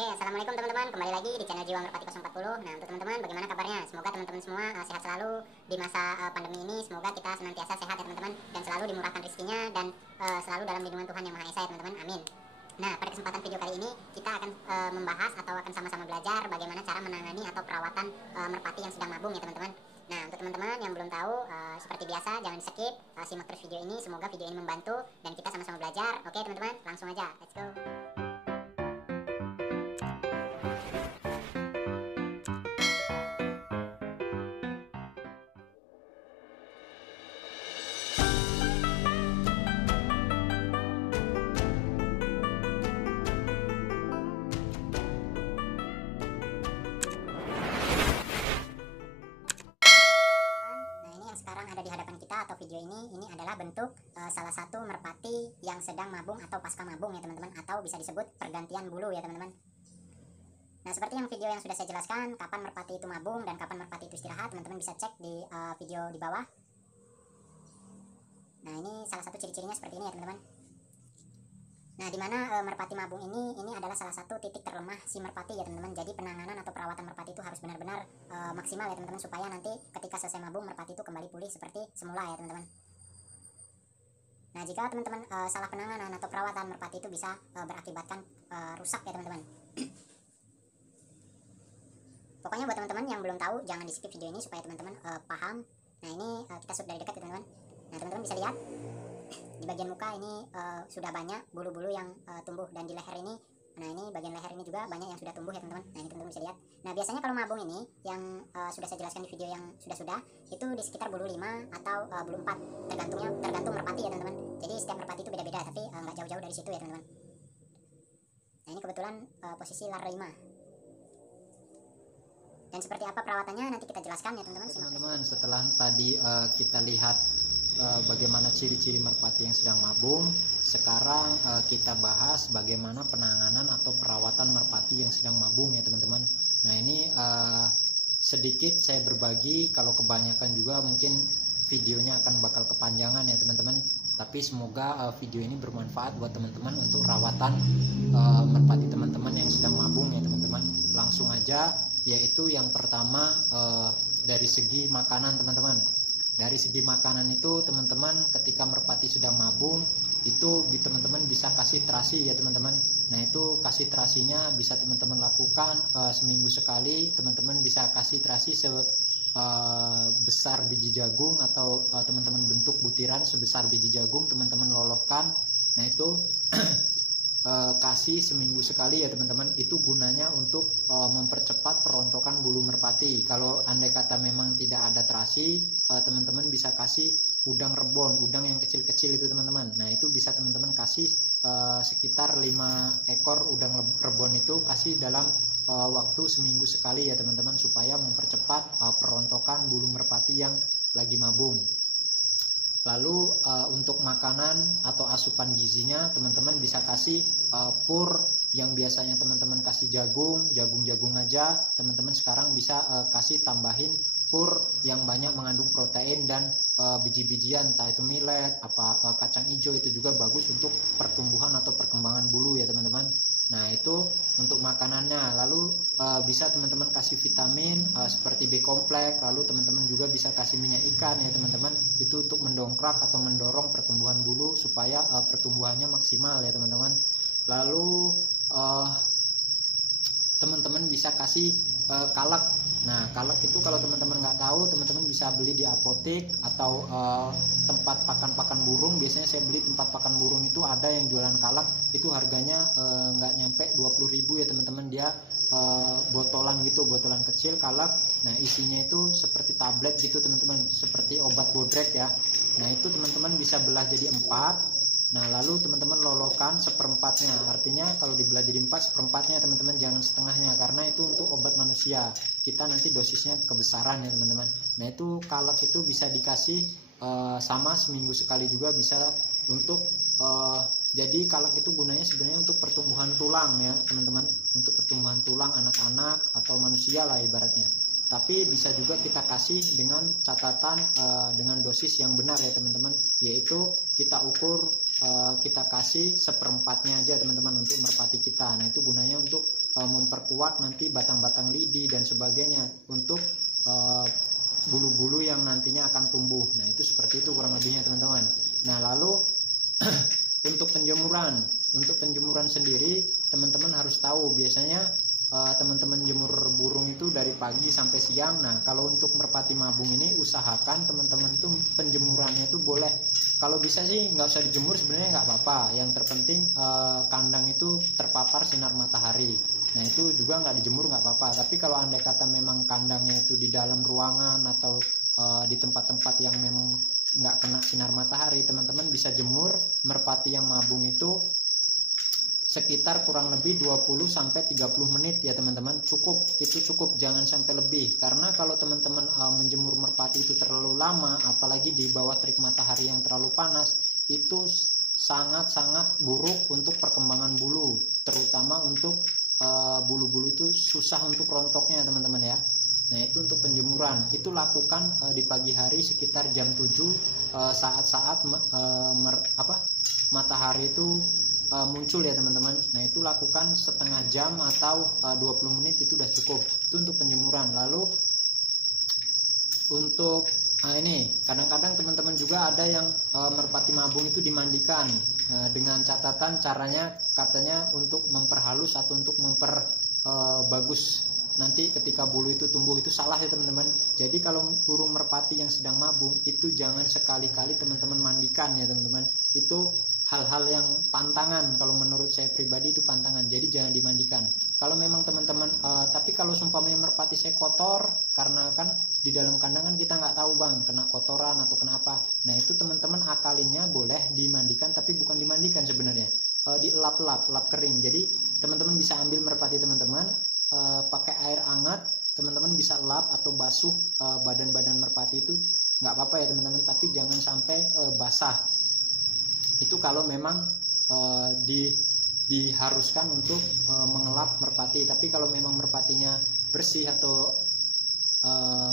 Oke, assalamualaikum teman-teman. Kembali lagi di channel Jiwa Merpati 040. Nah, untuk teman-teman, bagaimana kabarnya? Semoga teman-teman semua sehat selalu di masa pandemi ini. Semoga kita senantiasa sehat ya teman-teman, dan selalu dimurahkan rezekinya dan selalu dalam lindungan Tuhan Yang Maha Esa ya teman-teman. Amin. Nah, pada kesempatan video kali ini kita akan membahas atau akan sama-sama belajar bagaimana cara menangani atau perawatan merpati yang sedang mabung ya teman-teman. Nah, untuk teman-teman yang belum tahu, seperti biasa jangan di skip, simak terus video ini. Semoga video ini membantu dan kita sama-sama belajar. Oke teman-teman, langsung aja, let's go. Ada di hadapan kita atau video ini adalah bentuk salah satu merpati yang sedang mabung atau pasca mabung ya teman-teman, atau bisa disebut pergantian bulu ya teman-teman. Nah, seperti yang video yang sudah saya jelaskan, kapan merpati itu mabung dan kapan merpati itu istirahat, teman-teman bisa cek di video di bawah. Nah, ini salah satu ciri-cirinya seperti ini ya teman-teman. Nah, dimana merpati mabung ini adalah salah satu titik terlemah si merpati ya teman-teman. Jadi penanganan atau perawatan merpati itu harus benar-benar maksimal ya teman-teman, supaya nanti ketika selesai mabung merpati itu kembali pulih seperti semula ya teman-teman. Nah, jika teman-teman salah penanganan atau perawatan merpati itu bisa berakibatkan rusak ya teman-teman. Pokoknya buat teman-teman yang belum tahu jangan di skip video ini supaya teman-teman paham. Nah, ini kita shoot dari dekat ya teman-teman. Nah, teman-teman bisa lihat di bagian muka ini sudah banyak bulu-bulu yang tumbuh, dan di leher ini, nah ini bagian leher ini juga banyak yang sudah tumbuh ya teman-teman. Nah, ini teman-teman bisa lihat. Nah, biasanya kalau mabung ini yang sudah saya jelaskan di video yang sudah itu di sekitar bulu 5 atau bulu 4, tergantung merpati ya teman-teman. Jadi setiap merpati itu beda-beda, tapi nggak jauh-jauh dari situ ya teman-teman. Nah, ini kebetulan posisi lar 5. Dan seperti apa perawatannya nanti kita jelaskan ya teman-teman. Teman-teman, setelah tadi kita lihat bagaimana ciri-ciri merpati yang sedang mabung, sekarang kita bahas bagaimana penanganan atau perawatan merpati yang sedang mabung ya teman-teman. Nah, ini sedikit saya berbagi, kalau kebanyakan juga mungkin videonya akan bakal kepanjangan ya teman-teman. Tapi semoga video ini bermanfaat buat teman-teman untuk rawatan merpati teman-teman yang sedang mabung ya teman-teman. Langsung aja, yaitu yang pertama dari segi makanan teman-teman. Dari segi makanan itu teman-teman, ketika merpati sedang mabung itu teman-teman bisa kasih terasi ya teman-teman. Nah, itu kasih terasinya bisa teman-teman lakukan seminggu sekali. Teman-teman bisa kasih terasi sebesar biji jagung, atau teman-teman bentuk butiran sebesar biji jagung, teman-teman lolohkan. Nah, itu kasih seminggu sekali ya teman-teman. Itu gunanya untuk mempercepat perontokan bulu merpati. Kalau andai kata memang tidak ada terasi, teman-teman bisa kasih udang rebon, udang yang kecil-kecil itu teman-teman. Nah, itu bisa teman-teman kasih sekitar 5 ekor udang rebon, itu kasih dalam waktu seminggu sekali ya teman-teman, supaya mempercepat perontokan bulu merpati yang lagi mabung. Lalu untuk makanan atau asupan gizinya, teman-teman bisa kasih pur yang biasanya teman-teman kasih jagung aja. Teman-teman sekarang bisa kasih tambahin pur yang banyak mengandung protein dan biji-bijian, entah itu millet, kacang hijau, itu juga bagus untuk pertumbuhan atau perkembangan bulu ya teman-teman. Nah, itu untuk makanannya. Lalu bisa teman-teman kasih vitamin seperti B kompleks. Lalu teman-teman juga bisa kasih minyak ikan ya teman-teman. Itu untuk mendongkrak atau mendorong pertumbuhan bulu supaya pertumbuhannya maksimal ya teman-teman. Lalu teman-teman bisa kasih kalak. Nah, kalak itu kalau teman-teman nggak tahu, teman-teman bisa beli di apotek atau tempat pakan burung. Biasanya saya beli tempat pakan burung itu ada yang jualan kalak, itu harganya nggak nyampe 20.000 ya teman-teman. Dia botolan gitu, botolan kecil kalak. Nah, isinya itu seperti tablet gitu teman-teman, seperti obat bodrek ya. Nah, itu teman-teman bisa belah jadi 4. Nah, lalu teman-teman lolohkan seperempatnya. Artinya kalau dibelah jadi 4, seperempatnya teman-teman, jangan setengahnya, karena itu untuk obat manusia. Kita nanti dosisnya kebesaran ya teman-teman. Nah, itu kalak itu bisa dikasih sama seminggu sekali juga bisa untuk jadi kalak itu gunanya sebenarnya untuk pertumbuhan tulang ya teman-teman, untuk pertumbuhan tulang anak-anak atau manusia lah ibaratnya. Tapi bisa juga kita kasih dengan catatan dengan dosis yang benar ya teman-teman, yaitu kita ukur kita kasih seperempatnya aja teman-teman untuk merpati kita. Nah, itu gunanya untuk memperkuat nanti batang-batang lidi dan sebagainya untuk bulu-bulu yang nantinya akan tumbuh. Nah itu seperti itu kurang lebihnya teman-teman. Nah lalu untuk penjemuran sendiri teman-teman harus tahu biasanya teman-teman jemur burung itu dari pagi sampai siang. Nah kalau untuk merpati mabung ini usahakan teman-teman tuh penjemurannya tuh boleh, kalau bisa sih nggak usah dijemur sebenarnya nggak apa-apa, yang terpenting kandang itu terpapar sinar matahari. Nah itu juga nggak dijemur nggak apa-apa. Tapi kalau andai kata memang kandangnya itu di dalam ruangan atau di tempat-tempat yang memang nggak kena sinar matahari, teman-teman bisa jemur merpati yang mabung itu sekitar kurang lebih 20-30 menit ya teman-teman. Itu cukup, jangan sampai lebih, karena kalau teman-teman menjemur merpati itu terlalu lama, apalagi di bawah terik matahari yang terlalu panas, itu sangat-sangat buruk untuk perkembangan bulu, terutama untuk bulu-bulu itu susah untuk rontoknya teman-teman ya. Nah itu untuk penjemuran itu lakukan di pagi hari sekitar jam 7 saat-saat matahari itu muncul ya teman-teman. Nah itu lakukan setengah jam atau 20 menit itu udah cukup. Itu untuk penjemuran. Lalu untuk ini kadang-kadang teman-teman juga ada yang merpati mabung itu dimandikan dengan catatan caranya katanya untuk memperhalus atau untuk memperbagus nanti ketika bulu itu tumbuh. Itu salah ya teman-teman. Jadi kalau burung merpati yang sedang mabung itu jangan sekali-kali teman-teman mandikan ya teman-teman. Itu hal-hal yang pantangan, kalau menurut saya pribadi itu pantangan, jadi jangan dimandikan. Kalau memang teman-teman tapi kalau sumpamanya merpati saya kotor, karena kan di dalam kandang kan kita nggak tahu bang kena kotoran atau kena apa. Nah itu teman-teman akalinnya boleh dimandikan, tapi bukan dimandikan sebenarnya, dielap-elap, lap kering. Jadi teman-teman bisa ambil merpati teman-teman pakai air hangat, teman-teman bisa lap atau basuh badan-badan merpati itu nggak apa-apa ya teman-teman, tapi jangan sampai basah. Itu kalau memang diharuskan untuk mengelap merpati. Tapi kalau memang merpatinya bersih atau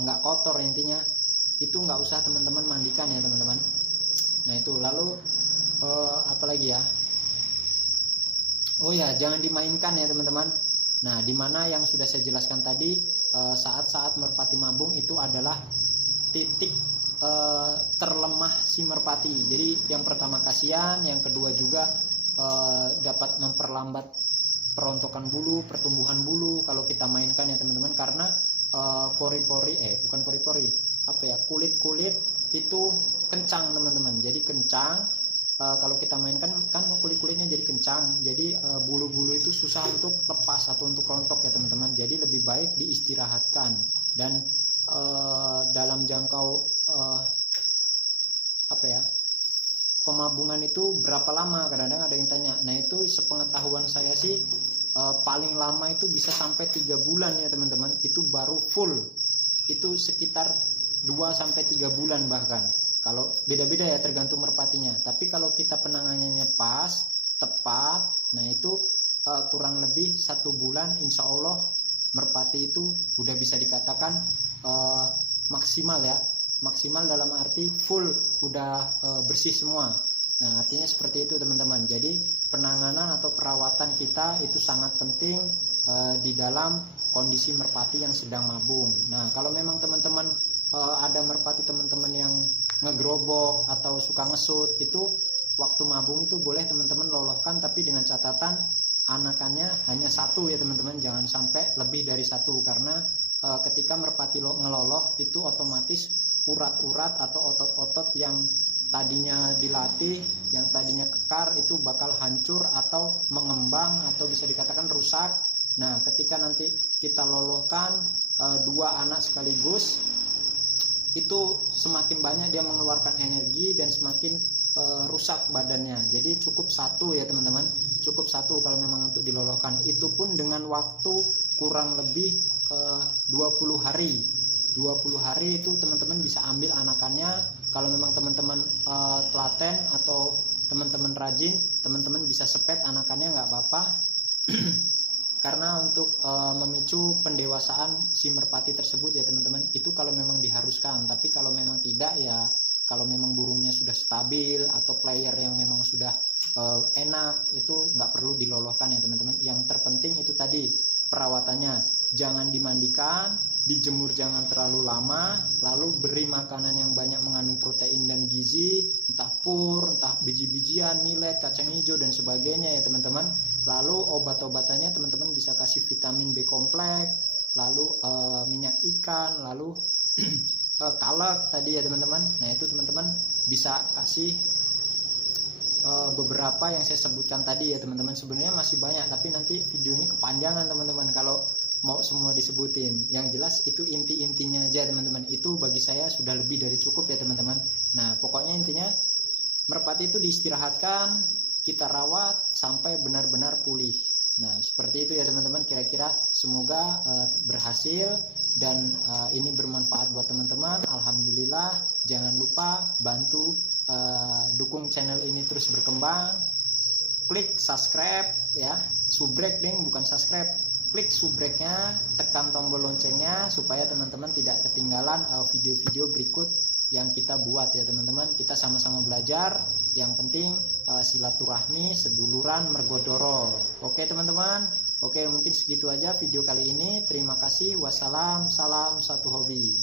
nggak kotor intinya, itu nggak usah teman-teman mandikan ya teman-teman. Nah itu lalu apalagi ya, oh ya jangan dimainkan ya teman-teman. Nah dimana yang sudah saya jelaskan tadi, saat-saat merpati mabung itu adalah titik terlemah si merpati. Jadi yang pertama kasihan, yang kedua juga dapat memperlambat perontokan bulu, pertumbuhan bulu kalau kita mainkan ya teman-teman. Karena kulit-kulit itu kencang teman-teman. Jadi kencang, kalau kita mainkan kan kulit-kulitnya jadi kencang. Jadi bulu-bulu itu susah untuk lepas atau untuk rontok ya teman-teman. Jadi lebih baik diistirahatkan. Dan dalam jangkau pemabungan itu berapa lama, kadang-kadang ada yang tanya. Nah itu sepengetahuan saya sih paling lama itu bisa sampai 3 bulan ya teman-teman. Itu baru full, itu sekitar 2-3 bulan bahkan. Kalau beda-beda ya tergantung merpatinya. Tapi kalau kita penanganannya pas, tepat, nah itu kurang lebih 1 bulan insya Allah merpati itu udah bisa dikatakan maksimal ya, maksimal dalam arti full udah bersih semua. Nah artinya seperti itu teman-teman. Jadi penanganan atau perawatan kita itu sangat penting di dalam kondisi merpati yang sedang mabung. Nah kalau memang teman-teman ada merpati teman-teman yang ngegerobok atau suka ngesut, itu waktu mabung itu boleh teman-teman lolohkan, tapi dengan catatan anakannya hanya 1 ya teman-teman, jangan sampai lebih dari 1. Karena ketika merpati ngeloloh itu otomatis urat-urat atau otot-otot yang tadinya dilatih, yang tadinya kekar itu bakal hancur atau mengembang atau bisa dikatakan rusak. Nah ketika nanti kita lolohkan 2 anak sekaligus, itu semakin banyak dia mengeluarkan energi dan semakin rusak badannya. Jadi cukup 1 ya teman-teman, cukup 1 kalau memang untuk dilolohkan. Itu pun dengan waktu kurang lebih 20 hari. 20 hari itu teman-teman bisa ambil anakannya. Kalau memang teman-teman telaten atau teman-teman rajin, teman-teman bisa sepet anakannya nggak apa-apa. Karena untuk memicu pendewasaan si merpati tersebut ya teman-teman, itu kalau memang diharuskan. Tapi kalau memang tidak ya, kalau memang burungnya sudah stabil atau player yang memang sudah enak, itu nggak perlu dilolohkan ya teman-teman. Yang terpenting itu tadi, perawatannya. Jangan dimandikan, dijemur jangan terlalu lama, lalu beri makanan yang banyak mengandung protein dan gizi, entah pur, entah biji-bijian, millet, kacang hijau dan sebagainya ya teman-teman. Lalu obat-obatannya teman-teman bisa kasih vitamin B kompleks, lalu minyak ikan, lalu kalak tadi ya teman-teman. Nah itu teman-teman bisa kasih beberapa yang saya sebutkan tadi ya teman-teman. Sebenarnya masih banyak tapi nanti video ini kepanjangan teman-teman kalau mau semua disebutin. Yang jelas itu inti-intinya aja teman-teman. Itu bagi saya sudah lebih dari cukup ya teman-teman. Nah pokoknya intinya merpati itu diistirahatkan, kita rawat sampai benar-benar pulih. Nah seperti itu ya teman-teman, kira-kira semoga berhasil dan ini bermanfaat buat teman-teman. Alhamdulillah. Jangan lupa bantu dukung channel ini terus berkembang. Klik subscribe ya, subrek ding bukan subscribe. Klik subreknya, tekan tombol loncengnya supaya teman-teman tidak ketinggalan video-video berikut yang kita buat ya teman-teman. Kita sama-sama belajar, yang penting silaturahmi, seduluran, mergodoro. Oke teman-teman, oke mungkin segitu aja video kali ini. Terima kasih, wassalam, salam satu hobi.